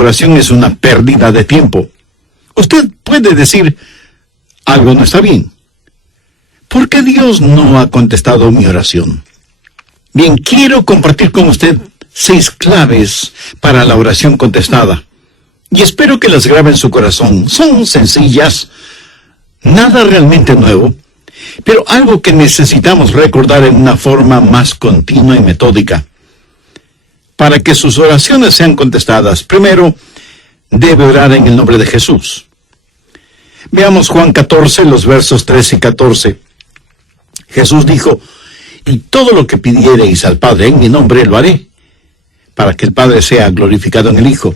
oración es una pérdida de tiempo. Usted puede decir, algo no está bien. ¿Por qué Dios no ha contestado mi oración? Bien, quiero compartir con usted 6 claves para la oración contestada. Y espero que las grabe en su corazón. Son sencillas, nada realmente nuevo, pero algo que necesitamos recordar en una forma más continua y metódica. Para que sus oraciones sean contestadas, primero, debe orar en el nombre de Jesús. Veamos Juan 14, los versos 13 y 14. Jesús dijo, y todo lo que pidiereis al Padre en mi nombre lo haré, para que el Padre sea glorificado en el Hijo.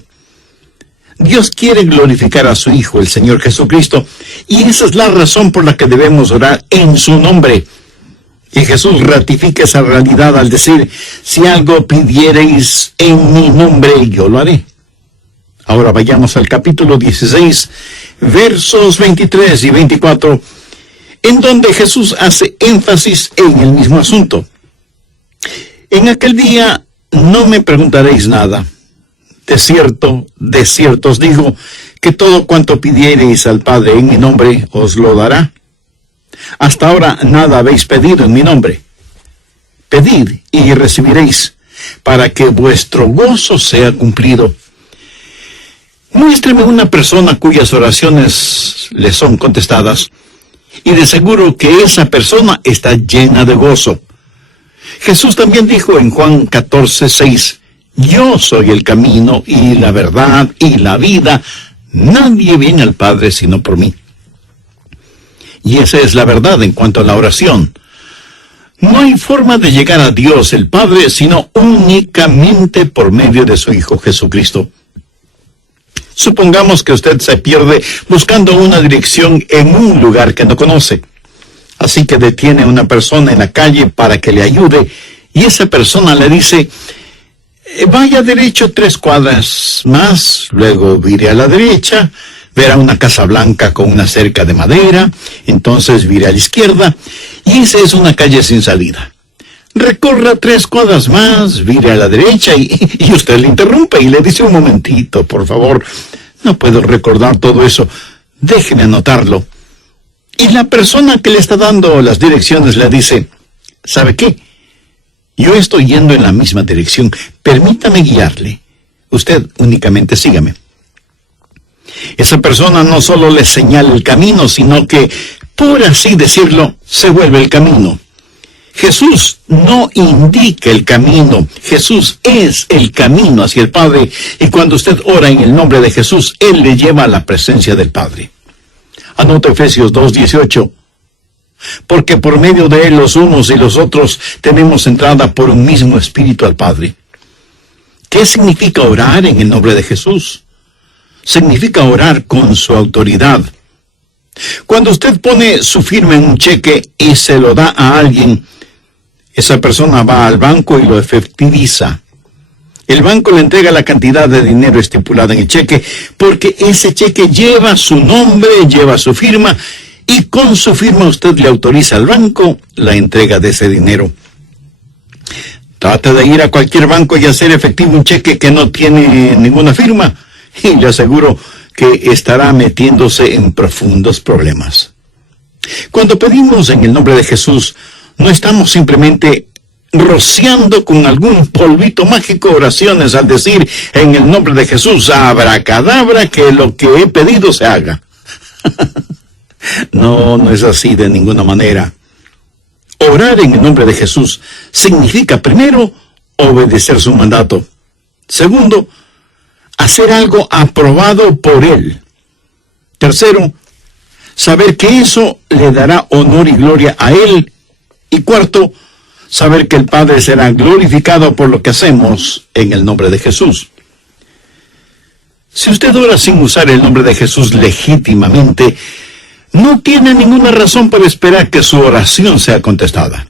Dios quiere glorificar a su Hijo, el Señor Jesucristo, y esa es la razón por la que debemos orar en su nombre. Y Jesús ratifica esa realidad al decir, si algo pidiereis en mi nombre, yo lo haré. Ahora vayamos al capítulo 16, versos 23 y 24, en donde Jesús hace énfasis en el mismo asunto. En aquel día no me preguntaréis nada. De cierto os digo, que todo cuanto pidiereis al Padre en mi nombre, os lo dará. Hasta ahora nada habéis pedido en mi nombre. Pedid y recibiréis, para que vuestro gozo sea cumplido. Muéstreme una persona cuyas oraciones le son contestadas, y de seguro que esa persona está llena de gozo. Jesús también dijo en Juan 14, 6, yo soy el camino y la verdad y la vida. Nadie viene al Padre sino por mí. Y esa es la verdad en cuanto a la oración. No hay forma de llegar a Dios el Padre sino únicamente por medio de su Hijo Jesucristo. Supongamos que usted se pierde buscando una dirección en un lugar que no conoce. Así que detiene a una persona en la calle para que le ayude, y esa persona le dice, vaya derecho 3 cuadras más, luego vire a la derecha, verá una casa blanca con una cerca de madera, entonces vire a la izquierda, y esa es una calle sin salida. Recorra 3 cuadras más, vire a la derecha, y usted le interrumpe y le dice, un momentito, por favor, no puedo recordar todo eso, déjeme anotarlo. Y la persona que le está dando las direcciones le dice, ¿sabe qué? Yo estoy yendo en la misma dirección, permítame guiarle. Usted únicamente sígame. Esa persona no solo le señala el camino, sino que, por así decirlo, se vuelve el camino. Jesús no indica el camino, Jesús es el camino hacia el Padre, y cuando usted ora en el nombre de Jesús, Él le lleva a la presencia del Padre. Anota Efesios 2:18. Porque por medio de Él los unos y los otros tenemos entrada por un mismo espíritu al Padre. ¿Qué significa orar en el nombre de Jesús? Significa orar con su autoridad. Cuando usted pone su firma en un cheque y se lo da a alguien, esa persona va al banco y lo efectiviza. El banco le entrega la cantidad de dinero estipulada en el cheque, porque ese cheque lleva su nombre, lleva su firma, y con su firma usted le autoriza al banco la entrega de ese dinero. Trate de ir a cualquier banco y hacer efectivo un cheque que no tiene ninguna firma, y le aseguro que estará metiéndose en profundos problemas. Cuando pedimos en el nombre de Jesús, no estamos simplemente rociando con algún polvito mágico oraciones al decir en el nombre de Jesús, abracadabra, que lo que he pedido se haga. No es así de ninguna manera. Orar en el nombre de Jesús significa, primero, obedecer su mandato. Segundo, hacer algo aprobado por Él. Tercero, saber que eso le dará honor y gloria a Él. Y cuarto, saber que el Padre será glorificado por lo que hacemos en el nombre de Jesús. Si usted ora sin usar el nombre de Jesús legítimamente, no tiene ninguna razón para esperar que su oración sea contestada.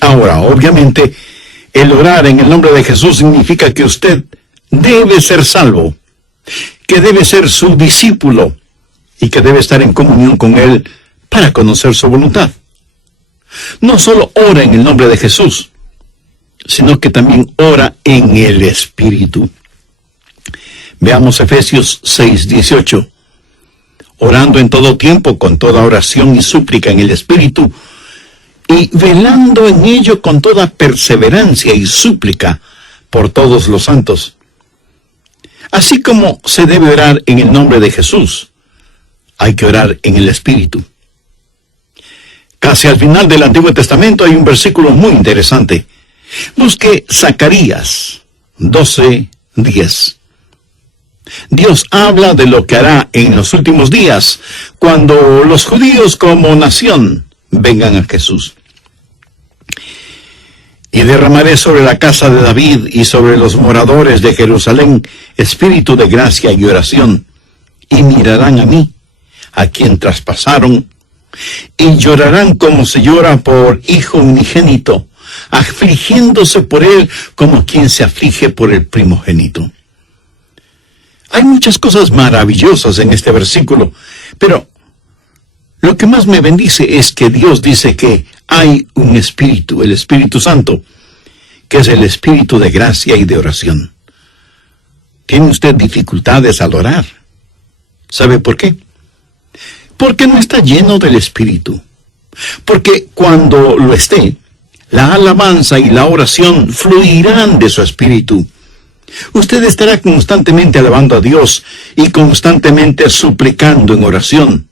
Ahora, obviamente, el orar en el nombre de Jesús significa que usted debe ser salvo, que debe ser su discípulo y que debe estar en comunión con Él para conocer su voluntad. No solo ora en el nombre de Jesús, sino que también ora en el Espíritu. Veamos Efesios 6:18. Orando en todo tiempo con toda oración y súplica en el Espíritu, y velando en ello con toda perseverancia y súplica por todos los santos. Así como se debe orar en el nombre de Jesús, hay que orar en el Espíritu. Casi al final del Antiguo Testamento hay un versículo muy interesante. Busque Zacarías 12:10. Dios habla de lo que hará en los últimos días, cuando los judíos como nación vengan a Jesús. Y derramaré sobre la casa de David y sobre los moradores de Jerusalén espíritu de gracia y oración, y mirarán a mí, a quien traspasaron, y llorarán como se llora por hijo unigénito, afligiéndose por él como quien se aflige por el primogénito. Hay muchas cosas maravillosas en este versículo, pero lo que más me bendice es que Dios dice que hay un espíritu, el Espíritu Santo, que es el espíritu de gracia y de oración. ¿Tiene usted dificultades al orar? ¿Sabe por qué? Porque no está lleno del Espíritu. Porque cuando lo esté, la alabanza y la oración fluirán de su espíritu. Usted estará constantemente alabando a Dios y constantemente suplicando en oración.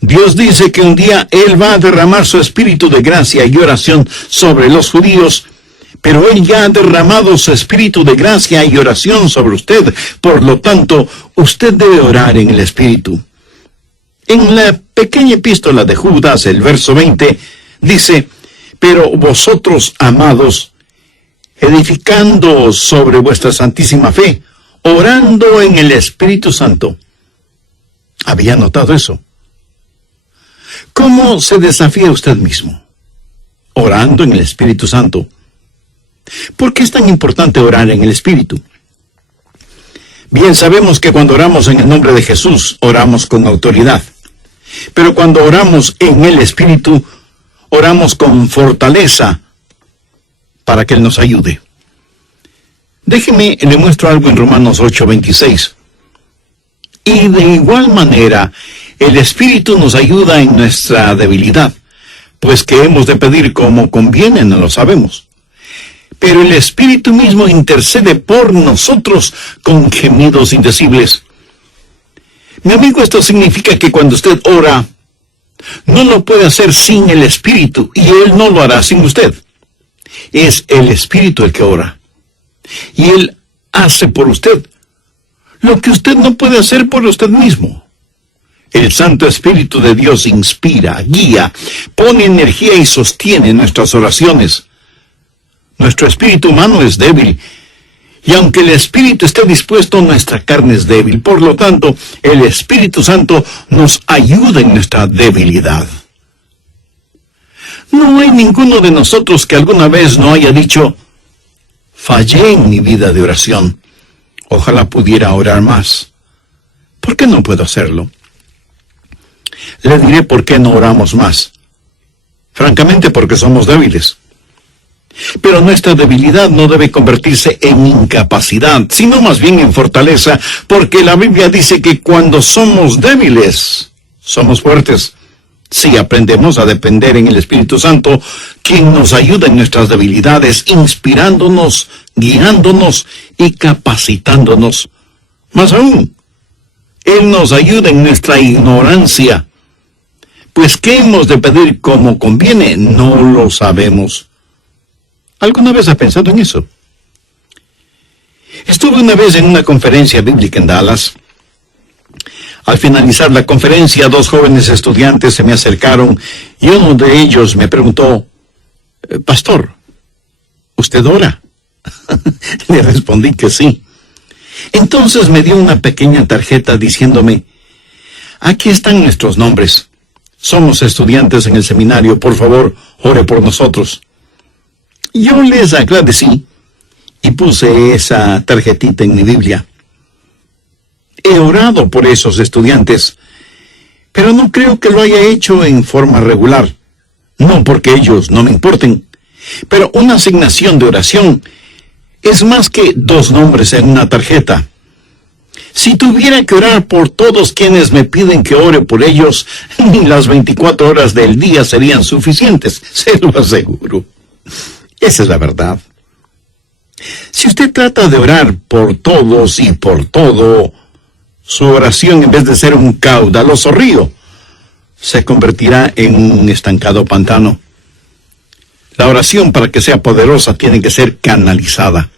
Dios dice que un día Él va a derramar su espíritu de gracia y oración sobre los judíos, pero Él ya ha derramado su espíritu de gracia y oración sobre usted. Por lo tanto, usted debe orar en el Espíritu. En la pequeña epístola de Judas, el verso 20, dice: pero vosotros, amados, edificando sobre vuestra santísima fe, orando en el Espíritu Santo. ¿Había notado eso? ¿Cómo se desafía usted mismo? Orando en el Espíritu Santo. ¿Por qué es tan importante orar en el Espíritu? Bien, sabemos que cuando oramos en el nombre de Jesús, oramos con autoridad. Pero cuando oramos en el Espíritu, oramos con fortaleza para que Él nos ayude. Déjeme, le muestro algo en Romanos 8:26. Y de igual manera, el Espíritu nos ayuda en nuestra debilidad, pues que hemos de pedir como conviene, no lo sabemos. Pero el Espíritu mismo intercede por nosotros con gemidos indecibles. Mi amigo, esto significa que cuando usted ora, no lo puede hacer sin el Espíritu, y Él no lo hará sin usted. Es el Espíritu el que ora, y Él hace por usted lo que usted no puede hacer por usted mismo. El Santo Espíritu de Dios inspira, guía, pone energía y sostiene nuestras oraciones. Nuestro espíritu humano es débil, y aunque el Espíritu esté dispuesto, nuestra carne es débil. Por lo tanto, el Espíritu Santo nos ayuda en nuestra debilidad. No hay ninguno de nosotros que alguna vez no haya dicho: fallé en mi vida de oración. Ojalá pudiera orar más. ¿Por qué no puedo hacerlo? Le diré por qué no oramos más. Francamente, porque somos débiles. Pero nuestra debilidad no debe convertirse en incapacidad, sino más bien en fortaleza, porque la Biblia dice que cuando somos débiles, somos fuertes. Si aprendemos a depender en el Espíritu Santo, quien nos ayuda en nuestras debilidades, inspirándonos, guiándonos y capacitándonos. Más aún, Él nos ayuda en nuestra ignorancia. Pues ¿qué hemos de pedir como conviene? No lo sabemos. ¿Alguna vez ha pensado en eso? Estuve una vez en una conferencia bíblica en Dallas. Al finalizar la conferencia, 2 jóvenes estudiantes se me acercaron y uno de ellos me preguntó: Pastor, ¿usted ora? Le respondí que sí. Entonces me dio una pequeña tarjeta diciéndome: aquí están nuestros nombres. Somos estudiantes en el seminario, por favor, ore por nosotros. Yo les agradecí y puse esa tarjetita en mi Biblia. He orado por esos estudiantes, pero no creo que lo haya hecho en forma regular. No porque ellos no me importen, pero una asignación de oración es más que 2 nombres en una tarjeta. Si tuviera que orar por todos quienes me piden que ore por ellos, ni las 24 horas del día serían suficientes, se lo aseguro. Esa es la verdad. Si usted trata de orar por todos y por todo, su oración, en vez de ser un caudaloso río, se convertirá en un estancado pantano. La oración, para que sea poderosa, tiene que ser canalizada.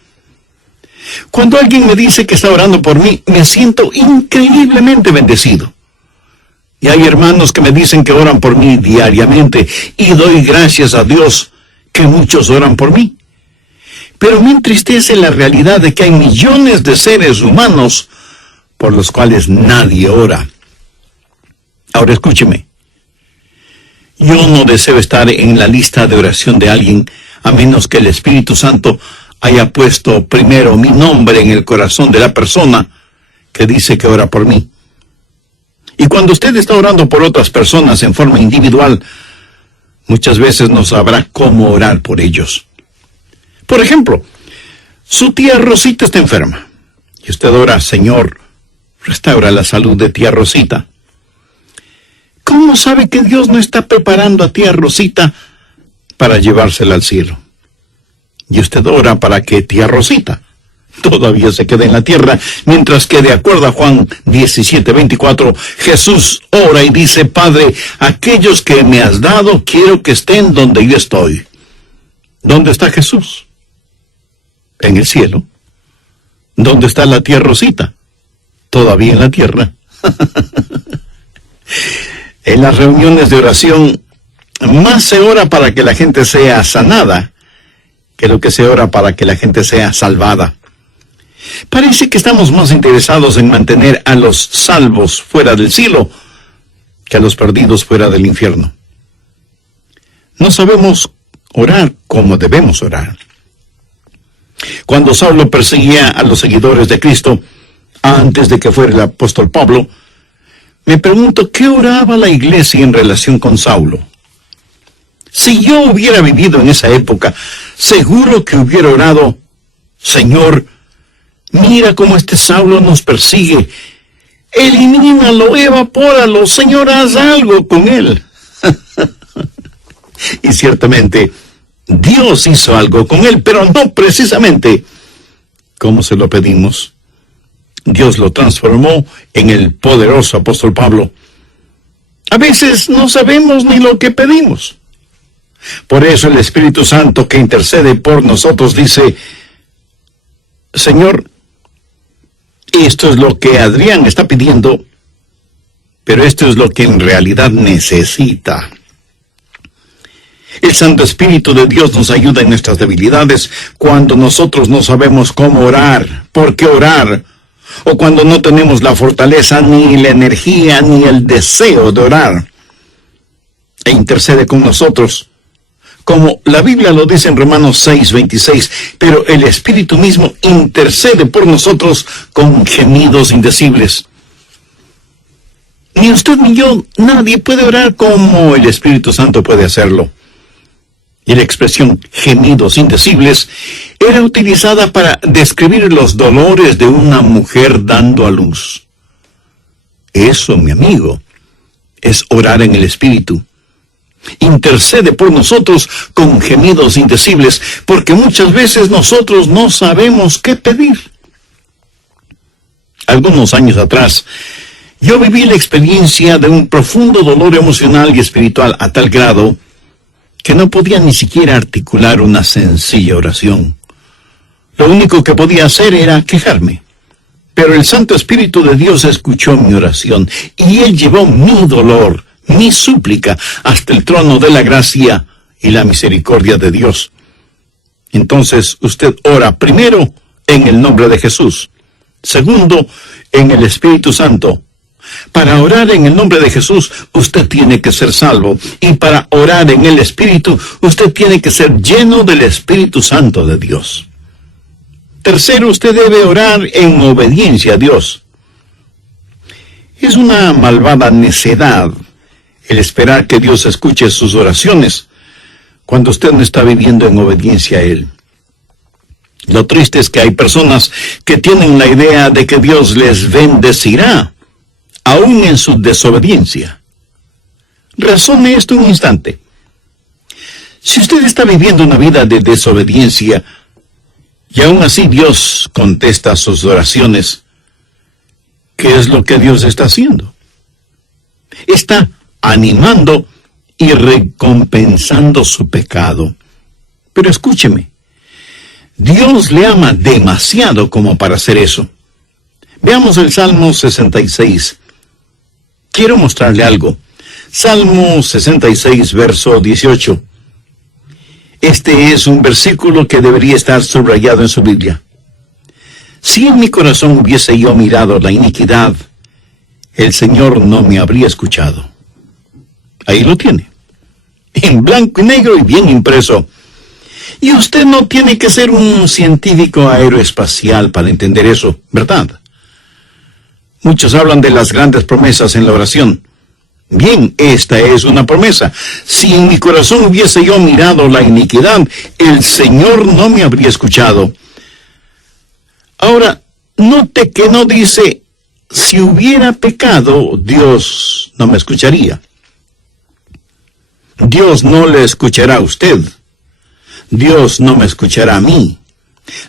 Cuando alguien me dice que está orando por mí, me siento increíblemente bendecido. Y hay hermanos que me dicen que oran por mí diariamente, y doy gracias a Dios que muchos oran por mí. Pero me entristece la realidad de que hay millones de seres humanos por los cuales nadie ora. Ahora escúcheme. Yo no deseo estar en la lista de oración de alguien, a menos que el Espíritu Santo haya puesto primero mi nombre en el corazón de la persona que dice que ora por mí. Y cuando usted está orando por otras personas en forma individual, muchas veces no sabrá cómo orar por ellos. Por ejemplo, su tía Rosita está enferma, y usted ora: Señor, restaura la salud de tía Rosita. ¿Cómo sabe que Dios no está preparando a tía Rosita para llevársela al cielo? Y usted ora para que tía Rosita todavía se quede en la tierra, mientras que, de acuerdo a Juan 17:24, Jesús ora y dice: Padre, aquellos que me has dado, quiero que estén donde yo estoy. ¿Dónde está Jesús? En el cielo. ¿Dónde está la tía Rosita? Todavía en la tierra. En las reuniones de oración, más se ora para que la gente sea sanada que lo que se ora para que la gente sea salvada. Parece que estamos más interesados en mantener a los salvos fuera del cielo que a los perdidos fuera del infierno. No sabemos orar como debemos orar. Cuando Saulo perseguía a los seguidores de Cristo, antes de que fuera el apóstol Pablo, me pregunto, ¿qué oraba la iglesia en relación con Saulo? Si yo hubiera vivido en esa época, seguro que hubiera orado: Señor, mira cómo este Saulo nos persigue. Elimínalo, evapóralo, Señor, haz algo con él. Y ciertamente, Dios hizo algo con él, pero no precisamente como se lo pedimos. Dios lo transformó en el poderoso apóstol Pablo. A veces no sabemos ni lo que pedimos. Por eso el Espíritu Santo, que intercede por nosotros, dice: Señor, esto es lo que Adrián está pidiendo, pero esto es lo que en realidad necesita. El Santo Espíritu de Dios nos ayuda en nuestras debilidades cuando nosotros no sabemos cómo orar, por qué orar, o cuando no tenemos la fortaleza, ni la energía, ni el deseo de orar. E intercede con nosotros, como la Biblia lo dice en Romanos 6:26, pero el Espíritu mismo intercede por nosotros con gemidos indecibles. Ni usted ni yo, nadie puede orar como el Espíritu Santo puede hacerlo. Y la expresión gemidos indecibles era utilizada para describir los dolores de una mujer dando a luz. Eso, mi amigo, es orar en el Espíritu. Intercede por nosotros con gemidos indecibles, porque muchas veces nosotros no sabemos qué pedir. Algunos años atrás, yo viví la experiencia de un profundo dolor emocional y espiritual a tal grado que no podía ni siquiera articular una sencilla oración. Lo único que podía hacer era quejarme. Pero el Santo Espíritu de Dios escuchó mi oración, y Él llevó mi dolor, mi súplica, hasta el trono de la gracia y la misericordia de Dios. Entonces usted ora primero en el nombre de Jesús, segundo en el Espíritu Santo. Para orar en el nombre de Jesús, usted tiene que ser salvo. Y para orar en el Espíritu, usted tiene que ser lleno del Espíritu Santo de Dios. Tercero, usted debe orar en obediencia a Dios. Es una malvada necedad el esperar que Dios escuche sus oraciones cuando usted no está viviendo en obediencia a Él. Lo triste es que hay personas que tienen la idea de que Dios les bendecirá, aún en su desobediencia. Razone esto un instante. Si usted está viviendo una vida de desobediencia, y aún así Dios contesta sus oraciones, ¿qué es lo que Dios está haciendo? Está animando y recompensando su pecado. Pero escúcheme, Dios le ama demasiado como para hacer eso. Veamos el Salmo 66. Quiero mostrarle algo. Salmo 66, verso 18. Este es un versículo que debería estar subrayado en su Biblia. Si en mi corazón hubiese yo mirado la iniquidad, el Señor no me habría escuchado. Ahí lo tiene, en blanco y negro y bien impreso. Y usted no tiene que ser un científico aeroespacial para entender eso, ¿verdad? Muchos hablan de las grandes promesas en la oración. Bien, esta es una promesa. Si en mi corazón hubiese yo mirado la iniquidad, el Señor no me habría escuchado. Ahora, note que no dice, si hubiera pecado, Dios no me escucharía. Dios no le escuchará a usted. Dios no me escuchará a mí.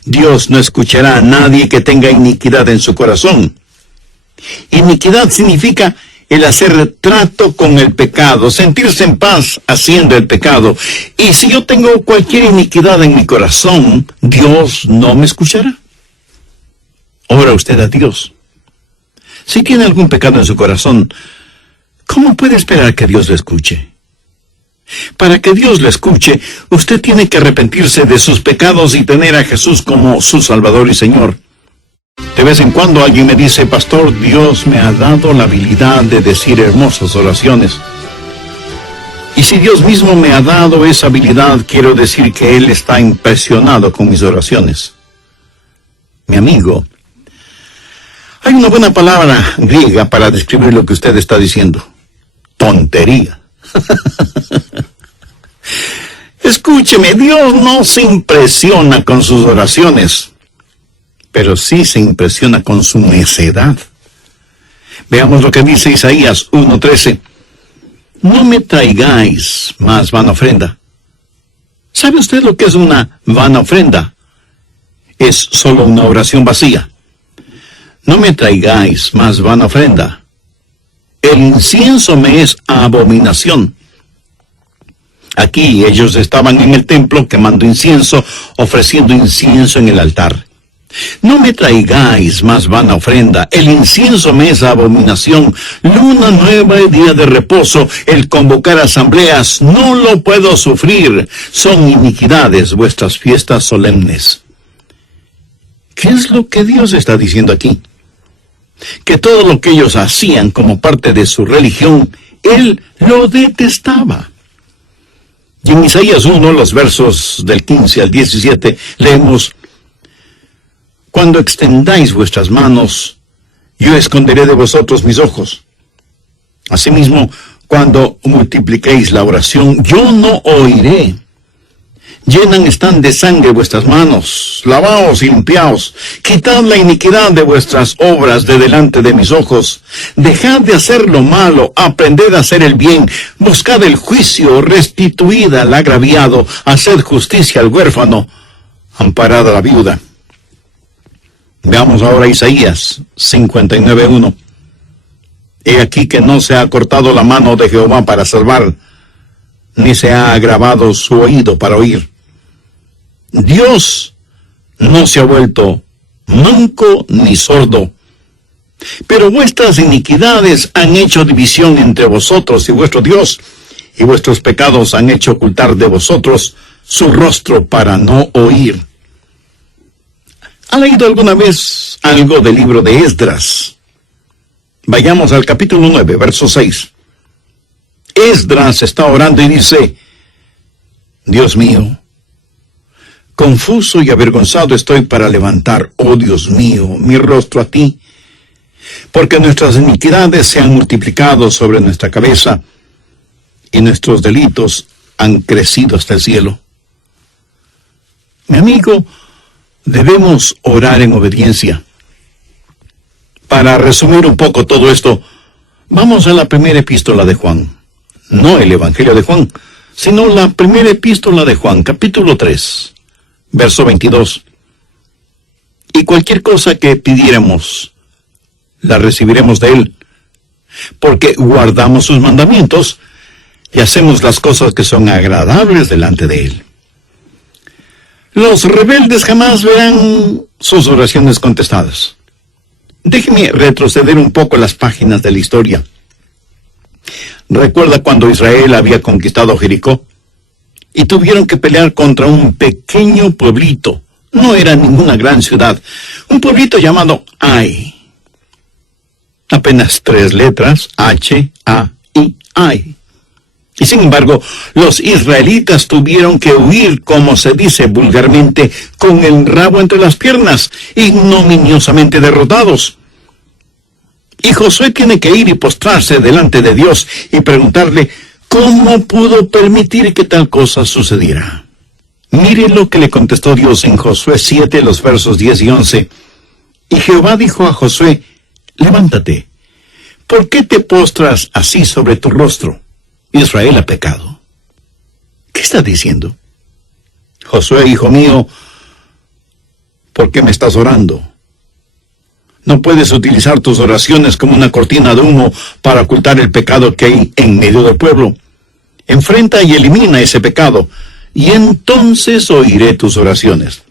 Dios no escuchará a nadie que tenga iniquidad en su corazón. Iniquidad significa el hacer trato con el pecado, sentirse en paz haciendo el pecado. Y si yo tengo cualquier iniquidad en mi corazón, Dios no me escuchará. Ora usted a Dios. Si tiene algún pecado en su corazón, ¿cómo puede esperar que Dios le escuche? Para que Dios le escuche, usted tiene que arrepentirse de sus pecados y tener a Jesús como su Salvador y Señor. De vez en cuando alguien me dice, pastor, Dios me ha dado la habilidad de decir hermosas oraciones. Y si Dios mismo me ha dado esa habilidad, quiero decir que Él está impresionado con mis oraciones. Mi amigo, hay una buena palabra griega para describir lo que usted está diciendo. Tontería. Escúcheme, Dios no se impresiona con sus oraciones, pero sí se impresiona con su necedad. Veamos lo que dice Isaías 1:13. No me traigáis más vana ofrenda. ¿Sabe usted lo que es una vana ofrenda? Es solo una oración vacía. No me traigáis más vana ofrenda. El incienso me es abominación. Aquí ellos estaban en el templo quemando incienso, ofreciendo incienso en el altar. No me traigáis más vana ofrenda, el incienso me es abominación, luna nueva y día de reposo, el convocar asambleas, no lo puedo sufrir, son iniquidades vuestras fiestas solemnes. ¿Qué es lo que Dios está diciendo aquí? Que todo lo que ellos hacían como parte de su religión, Él lo detestaba. Y en Isaías 1, los versos del 15 al 17, leemos, cuando extendáis vuestras manos, yo esconderé de vosotros mis ojos. Asimismo, cuando multipliquéis la oración, yo no oiré. Llenan están de sangre vuestras manos, lavaos y limpiaos, quitad la iniquidad de vuestras obras de delante de mis ojos, dejad de hacer lo malo, aprended a hacer el bien, buscad el juicio, restituid al agraviado, haced justicia al huérfano, amparad a la viuda. Veamos ahora Isaías 59:1. He aquí que no se ha cortado la mano de Jehová para salvar, ni se ha agravado su oído para oír. Dios no se ha vuelto manco ni sordo, pero vuestras iniquidades han hecho división entre vosotros y vuestro Dios, y vuestros pecados han hecho ocultar de vosotros su rostro para no oír. ¿Ha leído alguna vez algo del libro de Esdras? Vayamos al capítulo 9, verso 6. Esdras está orando y dice, Dios mío, confuso y avergonzado estoy para levantar, oh Dios mío, mi rostro a ti, porque nuestras iniquidades se han multiplicado sobre nuestra cabeza, y nuestros delitos han crecido hasta el cielo. Mi amigo, Debemos orar en obediencia. Para resumir un poco todo esto, vamos a la primera epístola de Juan. No el Evangelio de Juan, sino la primera epístola de Juan, capítulo 3, verso 22. Y cualquier cosa que pidiéramos, la recibiremos de Él, porque guardamos sus mandamientos y hacemos las cosas que son agradables delante de Él. Los rebeldes jamás verán sus oraciones contestadas. Déjeme retroceder un poco las páginas de la historia. ¿Recuerda cuando Israel había conquistado Jericó? Y tuvieron que pelear contra un pequeño pueblito. No era ninguna gran ciudad. Un pueblito llamado Ai. Apenas 3 letras, H-A-I, Ai. Y sin embargo, los israelitas tuvieron que huir, como se dice vulgarmente, con el rabo entre las piernas, ignominiosamente derrotados. Y Josué tiene que ir y postrarse delante de Dios y preguntarle cómo pudo permitir que tal cosa sucediera. Mire lo que le contestó Dios en Josué 7, los versos 10 y 11. Y Jehová dijo a Josué, levántate, ¿por qué te postras así sobre tu rostro? Israel ha pecado. ¿Qué está diciendo? Josué, hijo mío, ¿por qué me estás orando? No puedes utilizar tus oraciones como una cortina de humo para ocultar el pecado que hay en medio del pueblo. Enfrenta y elimina ese pecado, y entonces oiré tus oraciones.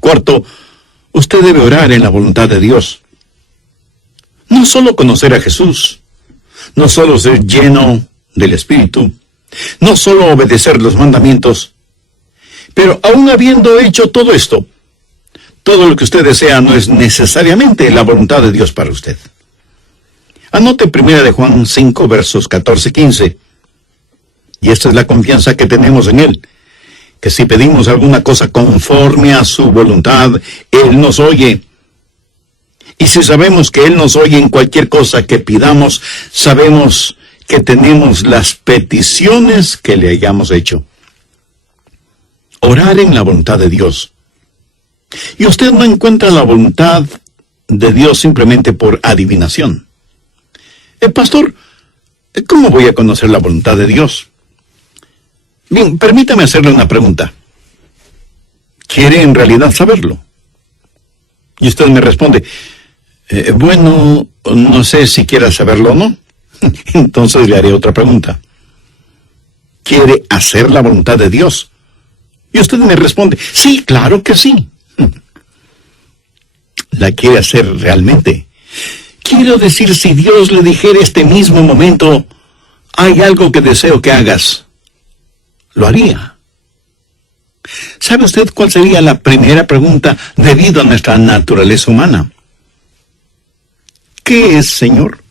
Cuarto, usted debe orar en la voluntad de Dios. No solo conocer a Jesús, no solo ser lleno del Espíritu, no solo obedecer los mandamientos, pero aún habiendo hecho todo esto, todo lo que usted desea no es necesariamente la voluntad de Dios para usted. Anote 1 de Juan 5, versos 14 y 15. Y esta es la confianza que tenemos en Él, que si pedimos alguna cosa conforme a su voluntad, Él nos oye. Y si sabemos que Él nos oye en cualquier cosa que pidamos, sabemos que tenemos las peticiones que le hayamos hecho. Orar en la voluntad de Dios. Y usted no encuentra la voluntad de Dios simplemente por adivinación. Pastor, ¿cómo voy a conocer la voluntad de Dios? Bien, permítame hacerle una pregunta. ¿Quiere en realidad saberlo? Y usted me responde, bueno, no sé si quiera saberlo o no. Entonces le haré otra pregunta. ¿Quiere hacer la voluntad de Dios? Y usted me responde, sí, claro que sí. ¿La quiere hacer realmente? Quiero decir, si Dios le dijera este mismo momento, hay algo que deseo que hagas, lo haría. ¿Sabe usted cuál sería la primera pregunta debido a nuestra naturaleza humana? ¿Qué es, Señor?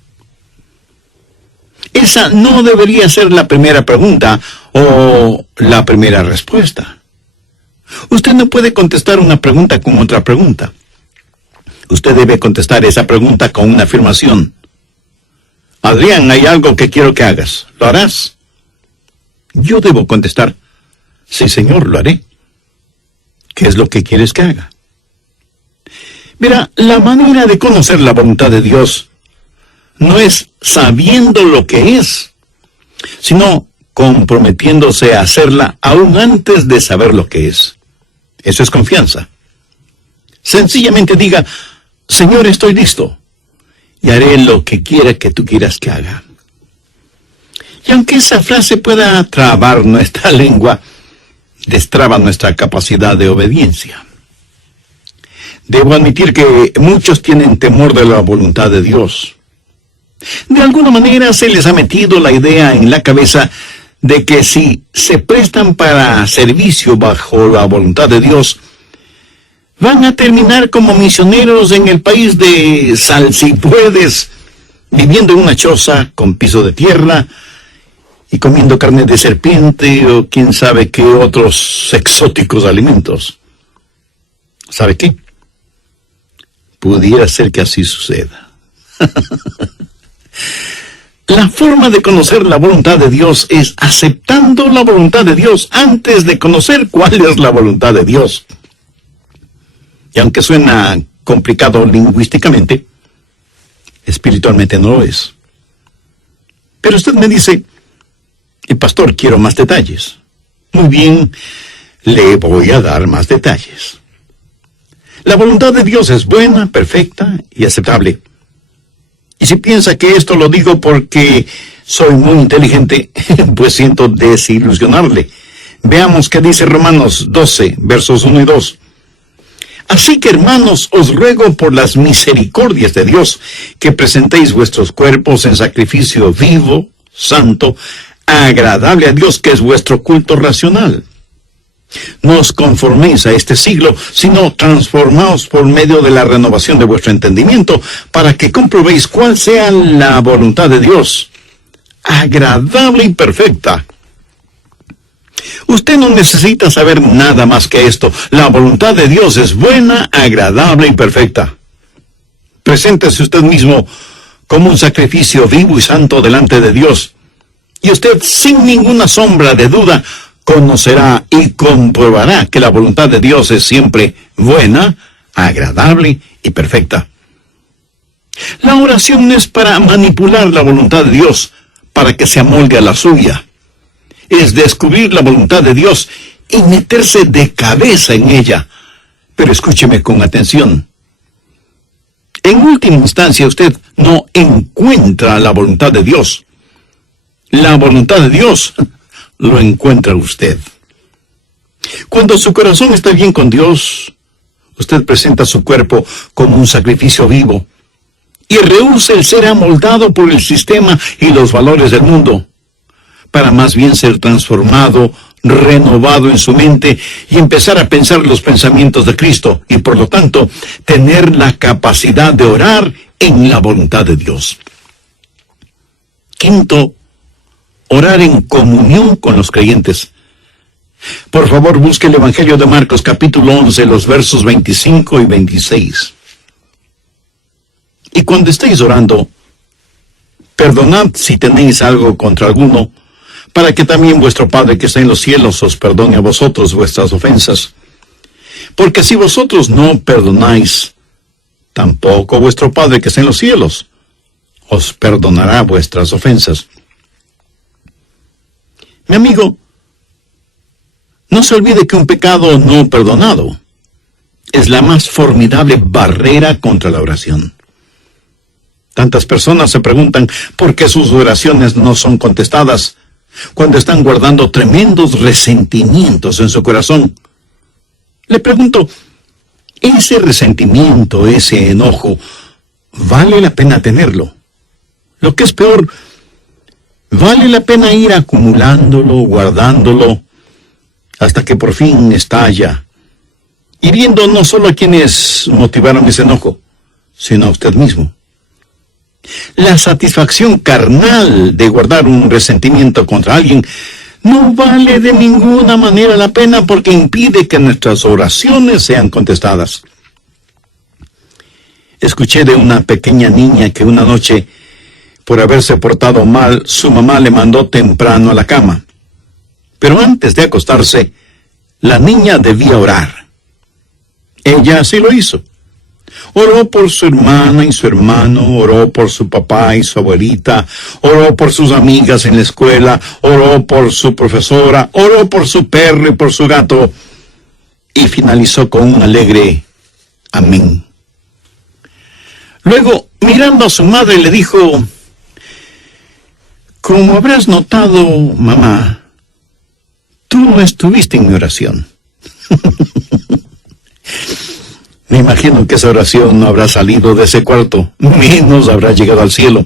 Esa no debería ser la primera pregunta o la primera respuesta. Usted no puede contestar una pregunta con otra pregunta. Usted debe contestar esa pregunta con una afirmación. Adrián, hay algo que quiero que hagas. ¿Lo harás? Yo debo contestar, sí, Señor, lo haré. ¿Qué es lo que quieres que haga? Mira, la manera de conocer la voluntad de Dios no es sabiendo lo que es, sino comprometiéndose a hacerla aún antes de saber lo que es. Eso es confianza. Sencillamente diga, Señor, estoy listo, y haré lo que quiera que tú quieras que haga. Y aunque esa frase pueda trabar nuestra lengua, destraba nuestra capacidad de obediencia. Debo admitir que muchos tienen temor de la voluntad de Dios. De alguna manera se les ha metido la idea en la cabeza de que si se prestan para servicio bajo la voluntad de Dios, van a terminar como misioneros en el país de Salsipuedes, viviendo en una choza con piso de tierra y comiendo carne de serpiente o quién sabe qué otros exóticos alimentos. ¿Sabe qué? Pudiera ser que así suceda. La forma de conocer la voluntad de Dios es aceptando la voluntad de Dios antes de conocer cuál es la voluntad de Dios. Y aunque suena complicado lingüísticamente, espiritualmente no lo es. Pero usted me dice, pastor, quiero más detalles. Muy bien, le voy a dar más detalles. La voluntad de Dios es buena, perfecta y aceptable. Y si piensa que esto lo digo porque soy muy inteligente, pues siento desilusionarle. Veamos qué dice Romanos 12, versos 1 y 2. Así que, hermanos, os ruego por las misericordias de Dios, que presentéis vuestros cuerpos en sacrificio vivo, santo, agradable a Dios, que es vuestro culto racional. No os conforméis a este siglo, sino transformaos por medio de la renovación de vuestro entendimiento, para que comprobéis cuál sea la voluntad de Dios, agradable y perfecta. Usted no necesita saber nada más que esto. La voluntad de Dios es buena, agradable y perfecta. Preséntese usted mismo como un sacrificio vivo y santo delante de Dios, y usted, sin ninguna sombra de duda, conocerá y comprobará que la voluntad de Dios es siempre buena, agradable y perfecta. La oración no es para manipular la voluntad de Dios, para que se amolde a la suya. Es descubrir la voluntad de Dios y meterse de cabeza en ella. Pero escúcheme con atención. En última instancia, usted no encuentra la voluntad de Dios. La voluntad de Dios lo encuentra usted. Cuando su corazón está bien con Dios, usted presenta su cuerpo como un sacrificio vivo y rehúsa el ser amoldado por el sistema y los valores del mundo, para más bien ser transformado, renovado en su mente y empezar a pensar los pensamientos de Cristo y, por lo tanto, tener la capacidad de orar en la voluntad de Dios. Quinto, orar en comunión con los creyentes. Por favor, busque el Evangelio de Marcos, capítulo 11, los versos 25 y 26. Y cuando estéis orando, perdonad si tenéis algo contra alguno, para que también vuestro Padre que está en los cielos os perdone a vosotros vuestras ofensas. Porque si vosotros no perdonáis, tampoco vuestro Padre que está en los cielos os perdonará vuestras ofensas. Mi amigo, no se olvide que un pecado no perdonado es la más formidable barrera contra la oración. Tantas personas se preguntan por qué sus oraciones no son contestadas cuando están guardando tremendos resentimientos en su corazón. Le pregunto, ¿ese resentimiento, ese enojo, vale la pena tenerlo? Lo que es peor, ¿vale la pena ir acumulándolo, guardándolo, hasta que por fin estalla, hiriendo no solo a quienes motivaron ese enojo, sino a usted mismo? La satisfacción carnal de guardar un resentimiento contra alguien no vale de ninguna manera la pena, porque impide que nuestras oraciones sean contestadas. Escuché de una pequeña niña que una noche, por haberse portado mal, su mamá le mandó temprano a la cama. Pero antes de acostarse, la niña debía orar. Ella así lo hizo. Oró por su hermana y su hermano, oró por su papá y su abuelita, oró por sus amigas en la escuela, oró por su profesora, oró por su perro y por su gato, y finalizó con un alegre amén. Luego, mirando a su madre, le dijo: como habrás notado, mamá, tú no estuviste en mi oración. Me imagino que esa oración no habrá salido de ese cuarto, menos habrá llegado al cielo.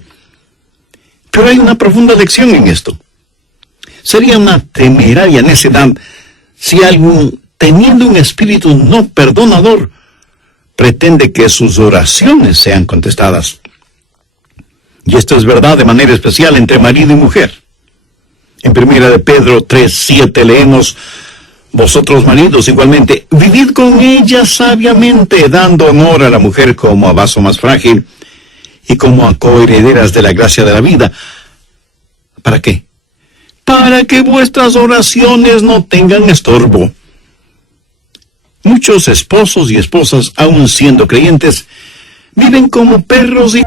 Pero hay una profunda lección en esto. Sería una temeraria necedad si alguien, teniendo un espíritu no perdonador, pretende que sus oraciones sean contestadas. Y esto es verdad de manera especial entre marido y mujer. En 1 de Pedro 3:7 leemos: vosotros maridos igualmente, vivid con ella sabiamente, dando honor a la mujer como a vaso más frágil y como a coherederas de la gracia de la vida. ¿Para qué? Para que vuestras oraciones no tengan estorbo. Muchos esposos y esposas, aun siendo creyentes, viven como perros y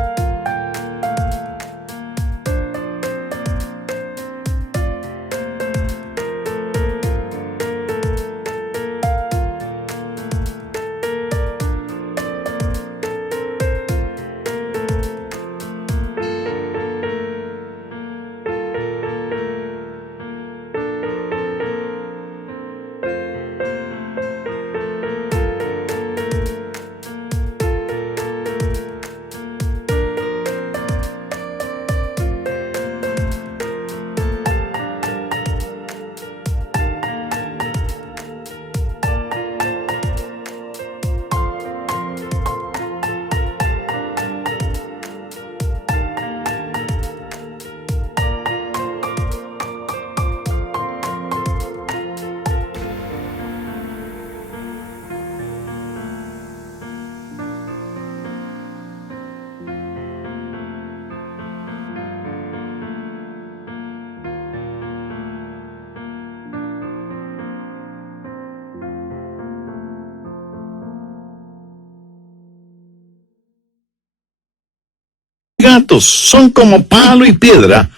gatos son como palo y piedra,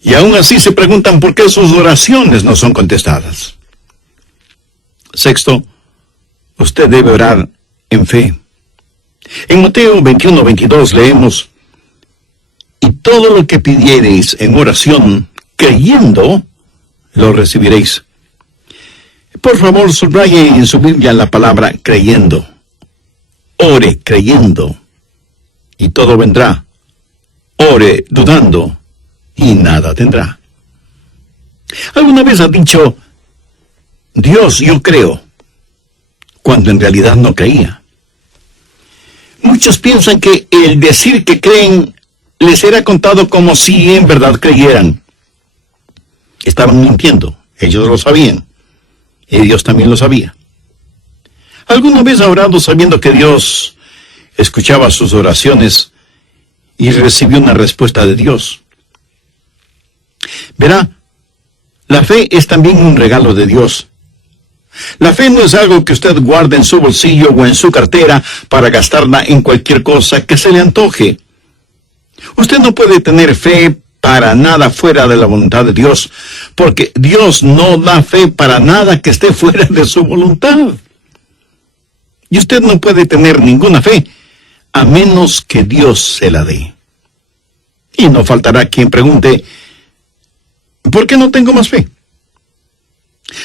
y aún así se preguntan por qué sus oraciones no son contestadas. Sexto, usted debe orar en fe. En Mateo 21:22 leemos: y todo lo que pidiereis en oración, creyendo, lo recibiréis. Por favor, subraye en su Biblia la palabra creyendo. Ore creyendo, y todo vendrá. Ore dudando, y nada tendrá. ¿Alguna vez ha dicho, Dios, yo creo, cuando en realidad no creía? Muchos piensan que el decir que creen les será contado como si en verdad creyeran. Estaban mintiendo, ellos lo sabían, y Dios también lo sabía. ¿Alguna vez ha orado sabiendo que Dios escuchaba sus oraciones y recibió una respuesta de Dios? Verá, la fe es también un regalo de Dios. La fe no es algo que usted guarde en su bolsillo o en su cartera para gastarla en cualquier cosa que se le antoje. Usted no puede tener fe para nada fuera de la voluntad de Dios, porque Dios no da fe para nada que esté fuera de su voluntad. Y usted no puede tener ninguna fe a menos que Dios se la dé. Y no faltará quien pregunte, ¿por qué no tengo más fe?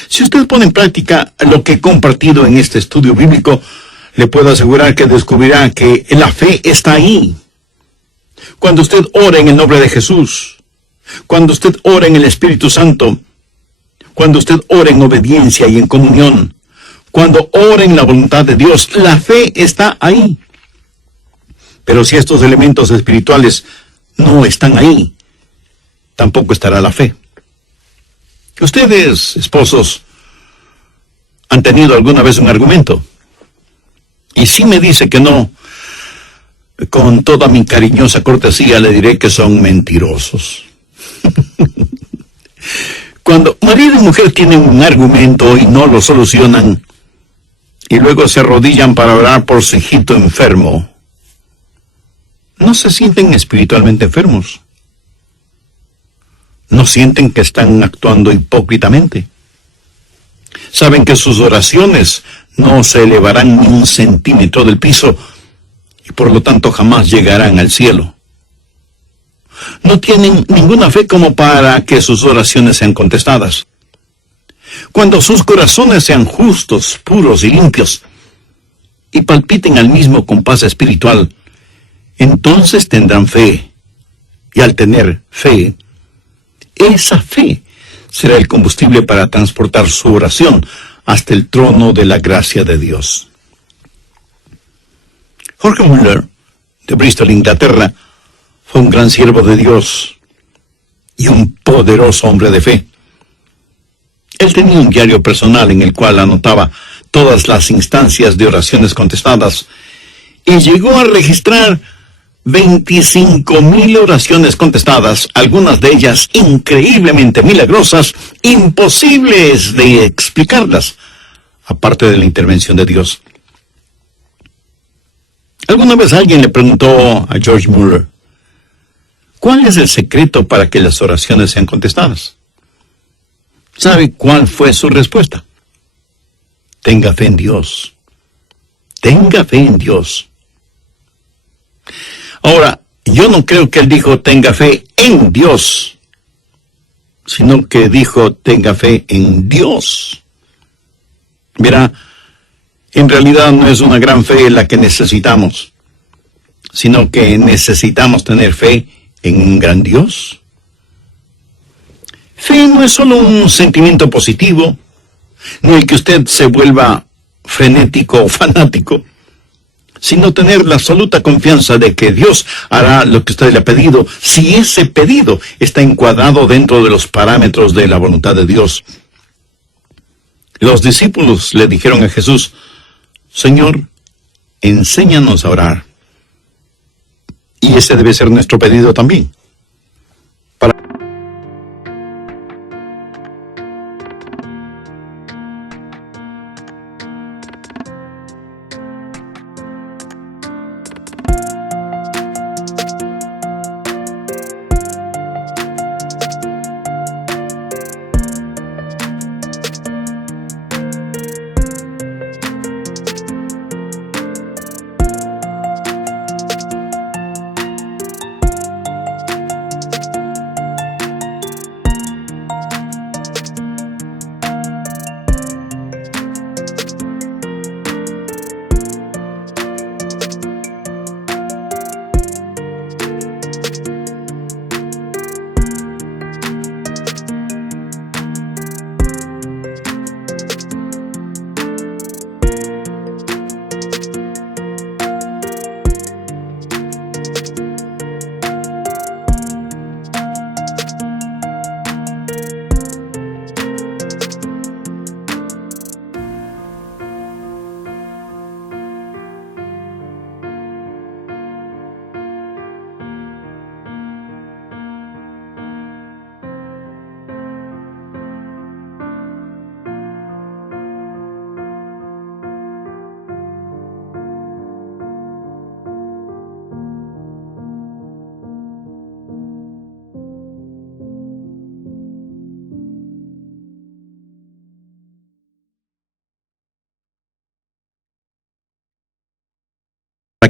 Si usted pone en práctica lo que he compartido en este estudio bíblico, le puedo asegurar que descubrirá que la fe está ahí. Cuando usted ora en el nombre de Jesús, cuando usted ora en el Espíritu Santo, cuando usted ora en obediencia y en comunión, cuando ora en la voluntad de Dios, la fe está ahí. Pero si estos elementos espirituales no están ahí, tampoco estará la fe. Ustedes, esposos, ¿han tenido alguna vez un argumento? Y si me dice que no, con toda mi cariñosa cortesía le diré que son mentirosos. Cuando marido y mujer tienen un argumento y no lo solucionan, y luego se arrodillan para orar por su hijito enfermo, ¿no se sienten espiritualmente enfermos? ¿No sienten que están actuando hipócritamente? Saben que sus oraciones no se elevarán ni un centímetro del piso y por lo tanto jamás llegarán al cielo. No tienen ninguna fe como para que sus oraciones sean contestadas. Cuando sus corazones sean justos, puros y limpios, y palpiten al mismo compás espiritual, entonces tendrán fe. Y al tener fe, esa fe será el combustible para transportar su oración hasta el trono de la gracia de Dios. Jorge Muller, de Bristol, Inglaterra, fue un gran siervo de Dios y un poderoso hombre de fe. Él tenía un diario personal en el cual anotaba todas las instancias de oraciones contestadas y llegó a registrar 25,000 oraciones contestadas, algunas de ellas increíblemente milagrosas, imposibles de explicarlas, aparte de la intervención de Dios. Alguna vez alguien le preguntó a George Muller, ¿cuál es el secreto para que las oraciones sean contestadas? ¿Sabe cuál fue su respuesta? Tenga fe en Dios. Tenga fe en Dios. Ahora, yo no creo que él dijo tenga fe en Dios, sino que dijo tenga fe en Dios. Verá, en realidad no es una gran fe la que necesitamos, sino que necesitamos tener fe en un gran Dios. Fe no es solo un sentimiento positivo, ni el que usted se vuelva frenético o fanático, sino tener la absoluta confianza de que Dios hará lo que usted le ha pedido, si ese pedido está encuadrado dentro de los parámetros de la voluntad de Dios. Los discípulos le dijeron a Jesús, Señor, enséñanos a orar. Y ese debe ser nuestro pedido también. Para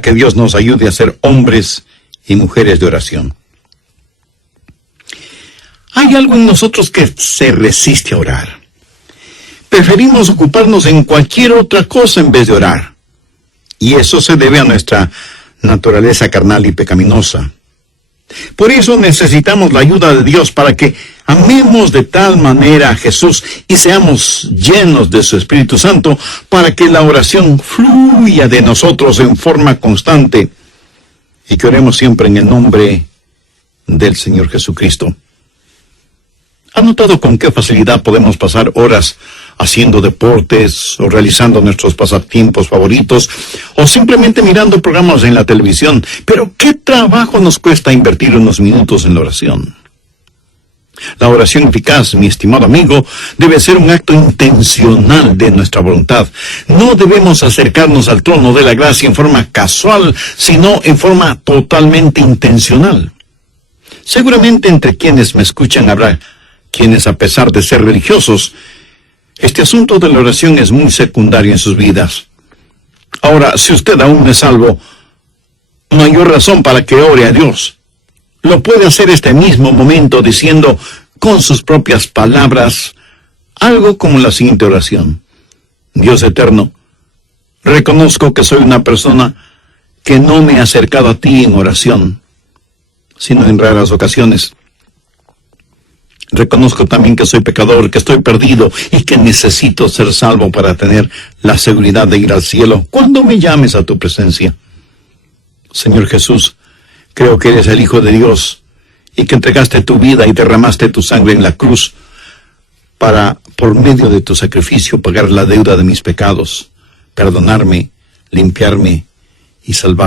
que Dios nos ayude a ser hombres y mujeres de oración. Hay algo en nosotros que se resiste a orar. Preferimos ocuparnos en cualquier otra cosa en vez de orar. Y eso se debe a nuestra naturaleza carnal y pecaminosa. Por eso necesitamos la ayuda de Dios para que amemos de tal manera a Jesús y seamos llenos de su Espíritu Santo para que la oración fluya de nosotros en forma constante y que oremos siempre en el nombre del Señor Jesucristo. ¿Ha notado con qué facilidad podemos pasar horas haciendo deportes o realizando nuestros pasatiempos favoritos o simplemente mirando programas en la televisión? Pero ¿qué trabajo nos cuesta invertir unos minutos en la oración? La oración eficaz, mi estimado amigo, debe ser un acto intencional de nuestra voluntad. No debemos acercarnos al trono de la gracia en forma casual, sino en forma totalmente intencional. Seguramente entre quienes me escuchan habrá quienes, a pesar de ser religiosos, este asunto de la oración es muy secundario en sus vidas. Ahora, si usted aún no es salvo, mayor razón para que ore a Dios. Lo puede hacer este mismo momento diciendo con sus propias palabras algo como la siguiente oración. Dios eterno, reconozco que soy una persona que no me ha acercado a ti en oración, sino en raras ocasiones. Reconozco también que soy pecador, que estoy perdido y que necesito ser salvo para tener la seguridad de ir al cielo cuando me llames a tu presencia. Señor Jesús, creo que eres el Hijo de Dios y que entregaste tu vida y derramaste tu sangre en la cruz para, por medio de tu sacrificio, pagar la deuda de mis pecados, perdonarme, limpiarme y salvarme.